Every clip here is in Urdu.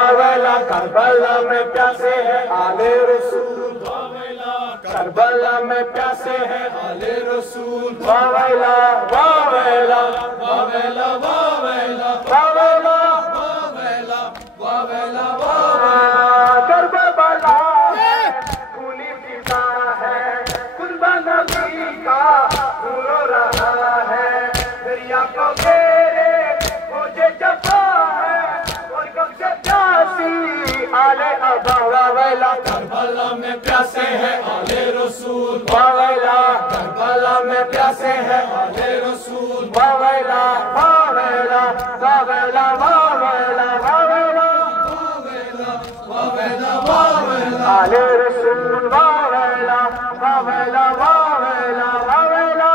واویلا کربلا میں پیاسے ہیں آلِ رسول واویلا کربلا میں پیاسے ہیں آلِ رسول واویلا واویلا واویلا واویلا واویلا واویلا واویلا واویلا کربلا خونی فضا ہے قربان نبی کا خون رو رہا ہے دریا کو گھیرے مجھے جفا ہے اور کب سے پیاسی آلِ ابا واویلا کربلا میں پیاسے ہیں آلِ رسول واویلا کربلا میں پیاسے ہیں آلِ رسول واویلا واویلا واویلا واویلا واویلا واویلا واویلا آلِ رسول واویلا واویلا واویلا واویلا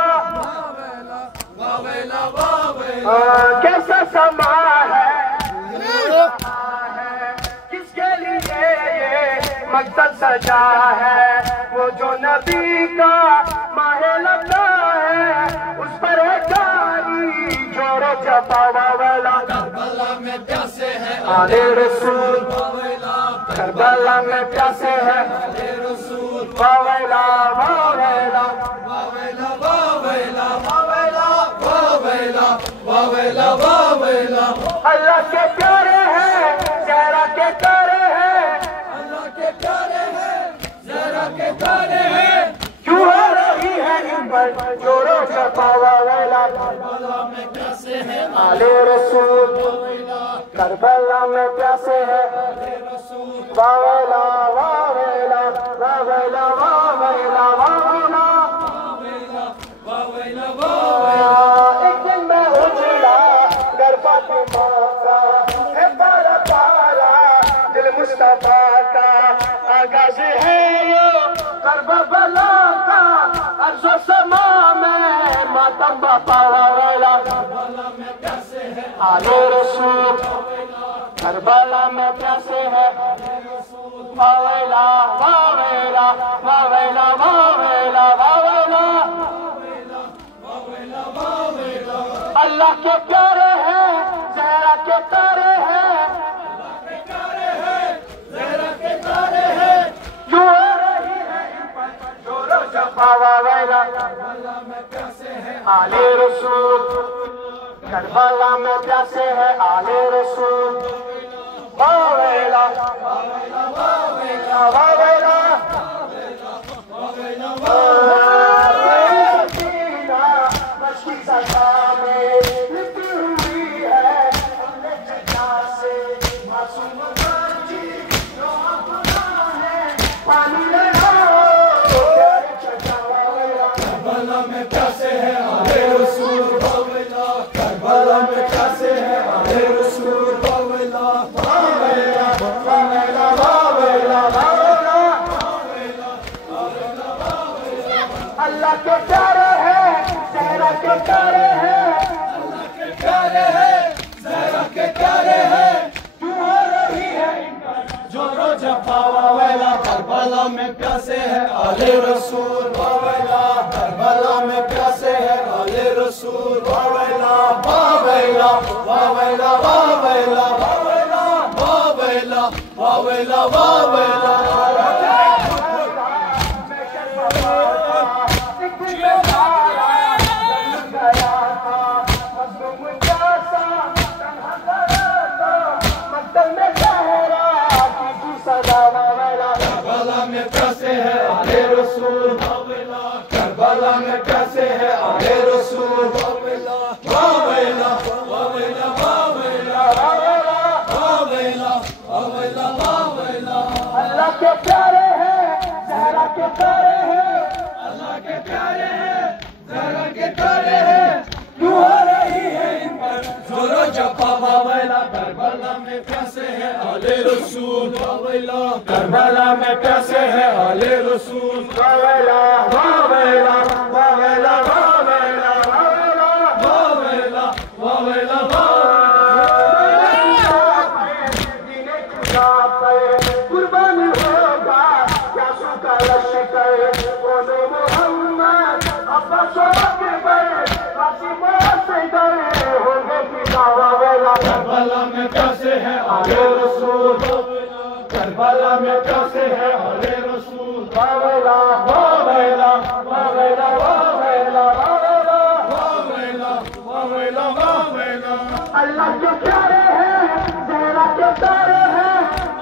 واویلا واویلا کیسا سما ہے کس کے لیے یہ مقصد سجا ہے وہ جو نبی کا ماہ لگتا ہے اس پر ہے جاری جور و جفا واویلا کربلا میں پیاسے ہیں آلِ رسول واویلا کربلا میں پیاسے ہیں آلِ رسول واویلا واویلا واویلا واویلا واویلا واویلا واویلا واویلا اللہ کے پیارے ہیں زہرا کے پیارے ہیں اللہ کے پیارے ہیں زہرا کے پیارے ہیں کیوں ہو رہی ہے ان پر جور و جفا واویلا کربلا میں پیاسے ہیں آلِ رسول کربلا میں پیاسے ہیں آلِ رسول واویلا واویلا واویلا واویلا واویلا واویلا واویلا ایک دن میں اجڑا در فاطمہ کا ہے پارا پارا دل مصطفیٰ کا آغاز ہے یہ کربلا کا عرض و سما میں ماتم باپا واویلا کربلا میں پیاسے ہیں آلِ رسول کربلا میں پیاسے ہیں واویلا واویلا واویلا واویلا واویلا اللہ کے پیارے ہیں زہرا کے پیارے ہیں اللہ کے پیارے ہیں زہرا کے پیارے ہیں کیوں ہو رہی ہے ان پر جور و جفا واویلا کربلا میں پیاسے ہیں آلِ رسول کربلا میں پیاسے ہیں آلِ رسول واویلا واویلا واویلا واویلا واویلا واویلا سکینہ مشکی سزا میں لپٹی ہوئی ہے اپنے چچا سے معصوم بچی جو اپنا ہے پانی لگاؤ تیرے چچا واویلا کربلا میں پیاسے ہیں آلِ رسول واویلا کربلا میں پیاسے ہیں آلِ رسول واویلا واویلا واویلا واویلا واویلا اللہ کے پیارے ہیں زہرا کے پیارے ہیں اللہ کے پیارے ہیں زہرا کے پیارے ہیں کیوں ہو رہی ہے ان پر جور و جفا واویلا کربلا میں پیاسے ہیں آلِ رسول واویلا کربلا میں پیاسے ہیں آلِ رسول واویلا واویلا واویلا واویلا واویلا واویلا واویلا واویلا کربلا میں پیاسے ہیں آلِ رسول کربلا میں پیاسے ہیں آلِ رسول واویلا واویلا واویلا واویلا واویلا واویلا اللہ کے پیارے ہیں زہرا کے پیارے ہیں اللہ کے پیارے ہیں زہرا کے پیارے ہیں کیوں ہو رہی ہے ان پر جور و جفا واویلا کربلا میں پیاسے ہیں آلِ رسول واویلا کربلا میں پیاسے ہیں آلِ رسول واویلا واویلا واویلا واویلا واویلا واویلا واویلا دین خدا پہ قربان ہوگا یاسو کا لشکر بولو محمد عباس و اکبر قاسم و اصغر ہوں گے فدا واویلا کربلا میں پیاسے ہیں آلِ رسول کربلا میں پیاسے ہیں آل رسول واویلا واویلا واویلا واویلا واویلا واویلا واویلا اللہ کے پیارے ہیں زہرا کے تارے ہیں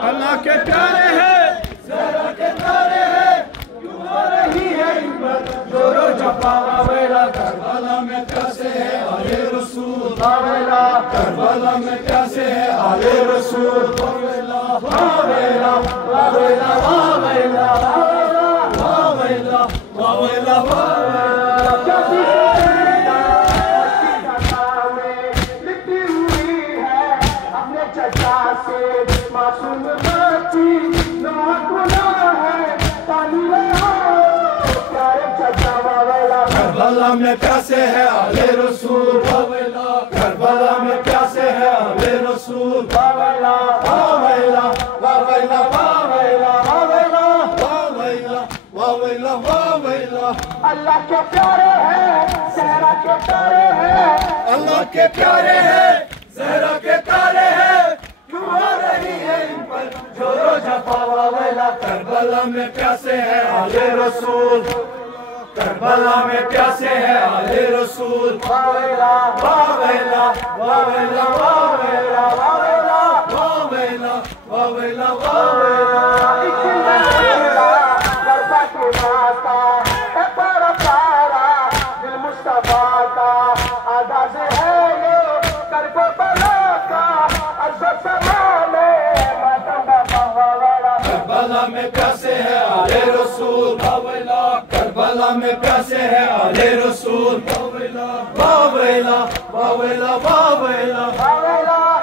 اللہ کے پیارے ہیں زہرا کے تارے ہیں کیوں ہو رہی ہے ان پر زور و جفا واویلا کربلا میں پیاسے ہیں آل رسول واویلا کربلا میں پیاسے ہیں آل رسول واویلا واویلا واویلا واویلا واویلا واویلا واویلا لکھی ہوئی ہے اپنے چچا سے معصوم بچی نوح گناہ ہے پانی لے آؤ پیارے چچا واویلا کربلا میں پیاسے ہیں آل رسول واویلا کربلا میں پیاسے ہیں آل رسول واویلا واویلا واویلا واویلا واویلا واویلا واویلا واویلا اللہ کے پیارے ہیں زہرا کے تارے ہیں اللہ کے پیارے ہیں زہرا کے تارے ہیں کیوں ہو رہی ہے ان پر زور و جفا واویلا کربلا میں پیاسے ہیں آل رسول کربلا میں پیاسے ہیں آل رسول واویلا واویلا واویلا واویلا واویلا واویلا واویلا واویلا کربلا کے ماتا ہے پارا پارا دل مصطفیٰ کا آغاز ہے یہ کربلا کا عرض و سما میں ماتم بابا واویلا کربلا میں پیاسے ہیں آل رسول واویلا کربلا میں پیاسے ہیں آل رسول واویلا واویلا واویلا واویلا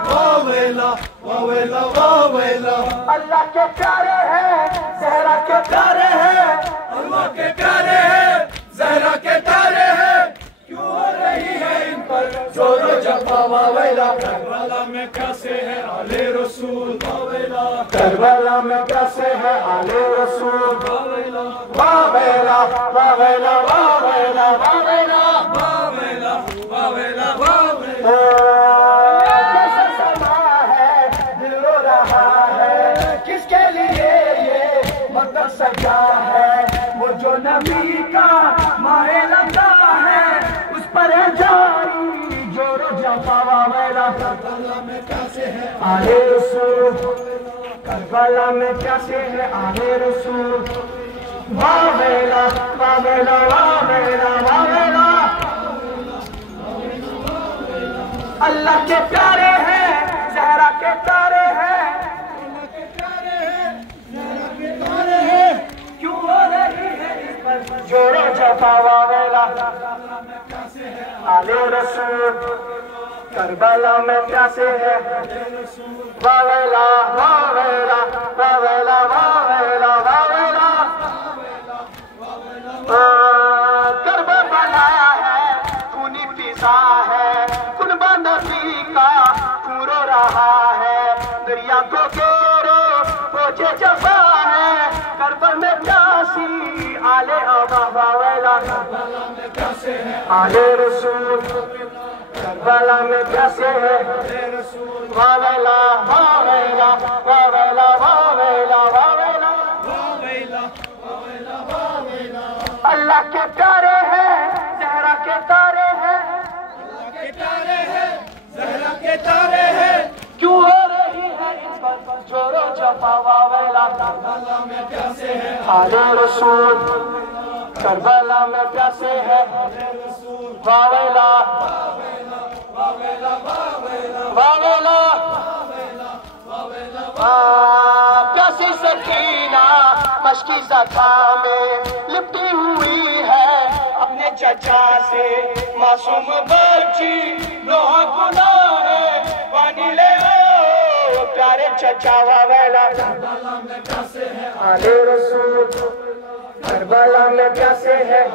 واویلا واویلا واویلا اللہ کے پیارے ہیں زہرا کے تارے ہیں اللہ کے پیارے ہیں زہرا کے تارے ہیں کیوں ہو رہی ہے ان پر زور و جفا واویلا کربلا میں پیاسے ہیں آل رسول واویلا کربلا میں پیاسے ہیں آل رسول واویلا واویلا واویلا واویلا واویلا واویلا واویلا واویلا کیسا سما ہے دل رو رہا ہے کس کے لیے یہ مقدر سجا ہے وہ جو نبی کا ماہ لگا ہے اس پر ہے جاری زور و جفا واویلا کربلا میں پیاسے ہیں آل رسول کربلا میں پیاسے ہیں آل رسول واویلا واویلا واویلا واویلا اللہ کے پیارے ہیں زہرا کے تارے ہیں اللہ کے پیارے ہیں زہرا کے تارے ہیں کیوں ہو رہی ہے اس پر زور و جفا واویلا آل رسول کربلا میں پیاسے ہیں واویلا واویلا واویلا واویلا واویلا کربلا ہے خونی فضا ہے کنبہ نبی کا خون رو رہا ہے دریا کو گیرو پوچھے جفا ہے کربلا میں پیاسی آل ابا واویلا کربلا میں پیاسے ہیں آل رسول کربلا میں پیاسے ہیں واویلا واویلا واویلا واویلا واویلا واویلا واویلا اللہ کے پیارے ہیں زہرا کے تارے ہیں اللہ کے پیارے ہیں زہرا کے تارے ہیں کیوں ہو رہی ہے ان پر زور و جفا واویلا کربلا میں پیاسے ہیں آل رسول کربلا میں پیاسے ہیں واویلا واویلا واویلا پیاسی سکینہ مشکی زکا میں لپٹی ہوئی ہے اپنے چچا سے معصوم بچی نوح گناہ ہے پانی لے آؤ پیارے چچا واویلا کربلا میں پیاسے ہیں آل رسول کربلا میں پیاسے ہیں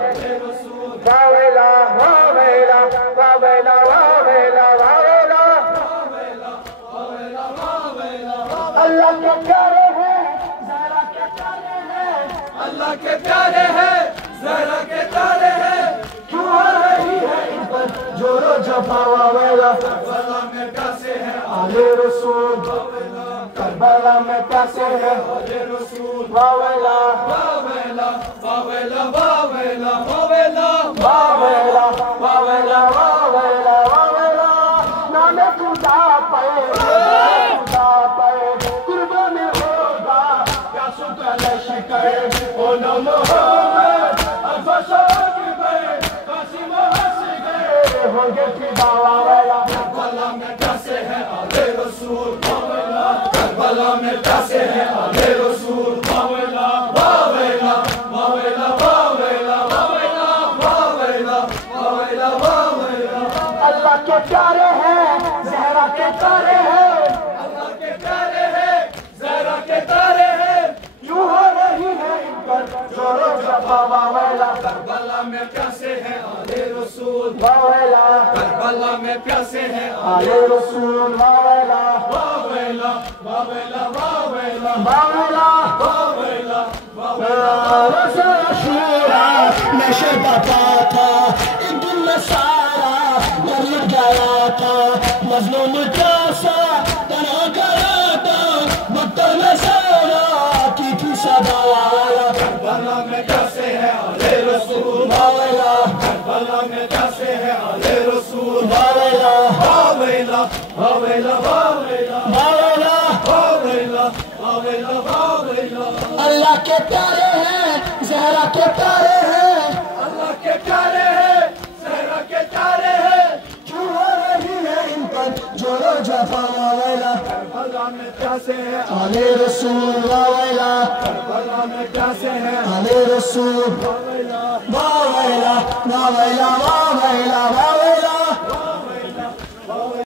واویلا واویلا واویلا واویلا واویلا اللہ کے پیارے ہیں زہرا کے تارے ہیں اللہ کے پیارے ہیں زہرا کے تارے ہیں کیوں ہو رہی ہے ان پر زور و جفا واویلا کربلا میں پیاسے ہیں آل رسول کربلا میں پیاسے ہیں آلے رسول واویلا واویلا واویلا واویلا واویلا واویلا واویلا واویلا واویلا نام خدا پہ خدا پہ قربان ہوگا کیا سکل شکر او نام محمد الفشاک بے قاسم حسگے ہوں گے فدا واویلا کربلا میں پیاسے ہیں آلے رسول واویلا کربلا میں پیاسے ہیں آلے رسول واویلا واویلا واویلا واویلا واویلا واویلا واویلا واویلا اللہ کے پیارے ہیں زہرا کے تارے ہیں اللہ کے پیارے ہیں زہرا کے تارے ہیں یوں ہو رہی ہے ان پر زور و جفا واویلا کربلا میں پیاسے ہیں آلے رسول واویلا کربلا میں پیاسے ہیں آلے رسول واویلا واویلا واویلا واویلا واویلا واویلا واویلا رسول عاشورا میں شہدا تھا ایک دن میں سارا مریم گیا تھا مظلوم جیسا تنہا گیا تھا مقتل میں سارا کی تھی صدا کربلا میں کیسے ہے آلے رسول واویلا کربلا میں کیسے ہے آلے رسول واویلا واویلا واویلا واویلا واویلا واویلا واویلا واویلا اللہ کے پیارے ہیں زہرا کے پیارے ہیں اللہ کے پیارے ہیں زہرا کے پیارے ہیں کیوں ہو رہی ہے ان پر جور و جفا واویلا کربلا میں پیاسے ہیں آلے رسول واویلا کربلا میں پیاسے ہیں آلے رسول واویلا واویلا واویلا واویلا واویلا